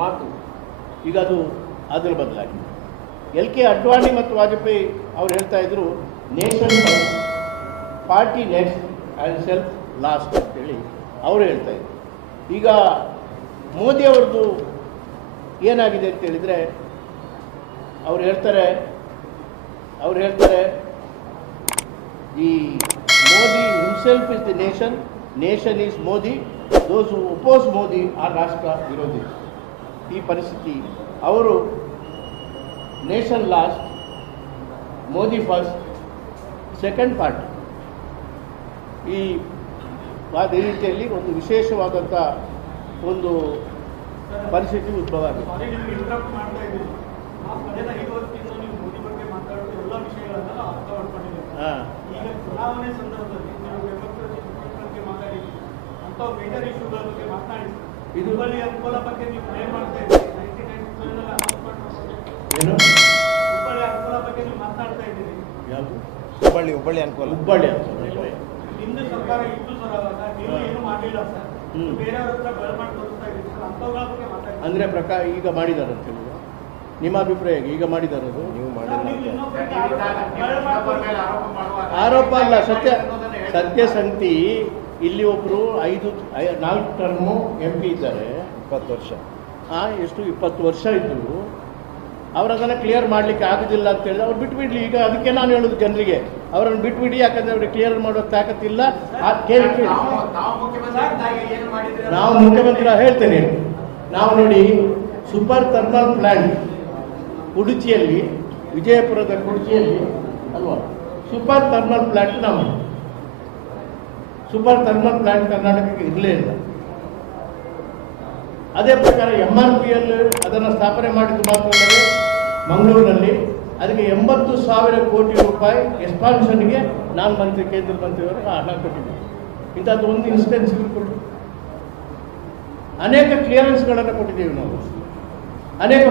ಮಾತು. ಈಗ ಅದು ಅದರ ಬದಲಾಗಿ ಎಲ್ ಕೆ ಅಡ್ವಾಣಿ ಮತ್ತು ವಾಜಪೇಯಿ ಅವ್ರು ಹೇಳ್ತಾ ಇದ್ರು nation party next and self last ಅಂತೇಳಿ ಅವರು ಹೇಳ್ತಾ ಇದ್ರು. ಈಗ ಮೋದಿ ಅವ್ರದ್ದು ಏನಾಗಿದೆ ಅಂತ ಹೇಳಿದರೆ, ಅವ್ರು ಹೇಳ್ತಾರೆ ಅವ್ರು ಹೇಳ್ತಾರೆ, ಈ Modi himself is the nation nation is Modi those ಉಪೋಸ್ ಮೋದಿ ಆ ರಾಷ್ಟ್ರ ವಿರೋಧಿ ಈ ಪರಿಸ್ಥಿತಿ ಅವರು nation last Modi first second part ಈ ಈ ರೀತಿಯಲ್ಲಿ ಒಂದು ವಿಶೇಷವಾದಂಥ ಒಂದು ಪರಿಸ್ಥಿತಿ ಉದ್ಭವ ಆಗಿದೆ. ಹಾಂ. ಏನು? ಹುಬ್ಬಳ್ಳಿ ಅನುಕೂಲ ಬಗ್ಗೆ ನೀವು ಮಾತನಾಡ್ತಾ ಇದ್ದೀರಿ. ಯಾವುದು? ಹುಬ್ಬಳ್ಳಿ ಹುಬ್ಬಳ್ಳಿ ಅನುಕೂಲ. ಹುಬ್ಬಳ್ಳಿ ಅಂದರೆ ಪ್ರಕಾರ ಈಗ ಮಾಡಿದ್ದಾರೆ ಅಂತ ಹೇಳುವ? ನಿಮ್ಮ ಅಭಿಪ್ರಾಯ ಈಗ ಮಾಡಿದಾರದು? ನೀವು ಮಾಡಿಲ್ಲ ನೀವು ಆರೋಪ- ಅಲ್ಲ ಸತ್ಯ. ಸತ್ಯ ಸಂಗತಿ ಇಲ್ಲಿ ಒಬ್ಬರು ಐದು ಐ- ನಾಲ್ಕು ಟರ್ಮು ಎಂ ಪಿ ಇದ್ದಾರೆ. ಇಪ್ಪತ್ತು ವರ್ಷ. ಆ, ಎಷ್ಟು? ಇಪ್ಪತ್ತು ವರ್ಷ ಇದ್ದರು. ಅವ್ರು ಅದನ್ನು ಕ್ಲಿಯರ್ ಮಾಡಲಿಕ್ಕೆ ಆಗೋದಿಲ್ಲ ಅಂತ ಹೇಳಿದ್ರೆ ಅವ್ರು ಬಿಟ್ಬಿಡ್ಲಿ. ಈಗ ಅದಕ್ಕೆ ನಾನು ಹೇಳೋದು ಜನರಿಗೆ ಅವರನ್ನು ಬಿಟ್ಬಿಡಿ ಯಾಕಂದರೆ ಅವ್ರಿಗೆ ಕ್ಲಿಯರ್ ಮಾಡೋ ತಾಕತ್ತಿಲ್ಲ. ಆ ಕೇಳಿ ಕೇಳಿ. ನಾವು ಮುಖ್ಯಮಂತ್ರಿ ಹೇಳ್ತೇನೆ. ನಾವು ನೋಡಿ ಸೂಪರ್ ಥರ್ಮಲ್ ಪ್ಲಾಂಟ್ ಉಡುಚಿಯಲ್ಲಿ ವಿಜಯಪುರದ ಕುಡುಚಿಯಲ್ಲಿ ಅಲ್ವಾ? ಸೂಪರ್ ಥರ್ಮಲ್ ಪ್ಲಾಂಟ್ ನಾವು ಸೂಪರ್ ಥರ್ಮಲ್ ಪ್ಲಾಂಟ್ ಕರ್ನಾಟಕಕ್ಕೆ ಇರಲೇ ಇಲ್ಲ. ಅದೇ ಪ್ರಕಾರ ಎಂ ಆರ್ ಪಿ ಎಲ್ ಅದನ್ನು ಸ್ಥಾಪನೆ ಮಾಡಿದ್ದು ಮಾತ್ರವಲ್ಲದೆ ಮಂಗಳೂರಿನಲ್ಲಿ. ಅದಕ್ಕೆ ಎಂಬತ್ತು ಸಾವಿರ ಕೋಟಿ ರೂಪಾಯಿ ಎಕ್ಸ್ಪಾನ್ಷನ್ಗೆ ನಾನು ಮಂತ್ರಿ ಕೇಂದ್ರ ಮಂತ್ರಿಯವರು ಹಣ ಕೊಟ್ಟಿದ್ದೆ ಇಂಥದ್ದು ಒಂದು ಇನ್ಸ್ಟೆನ್ಸ್ ಕೊಟ್ಟು ಅನೇಕ ಕ್ಲಿಯರೆನ್ಸ್ಗಳನ್ನು ಕೊಟ್ಟಿದ್ದೀವಿ ನಾವು. ಅನೇಕ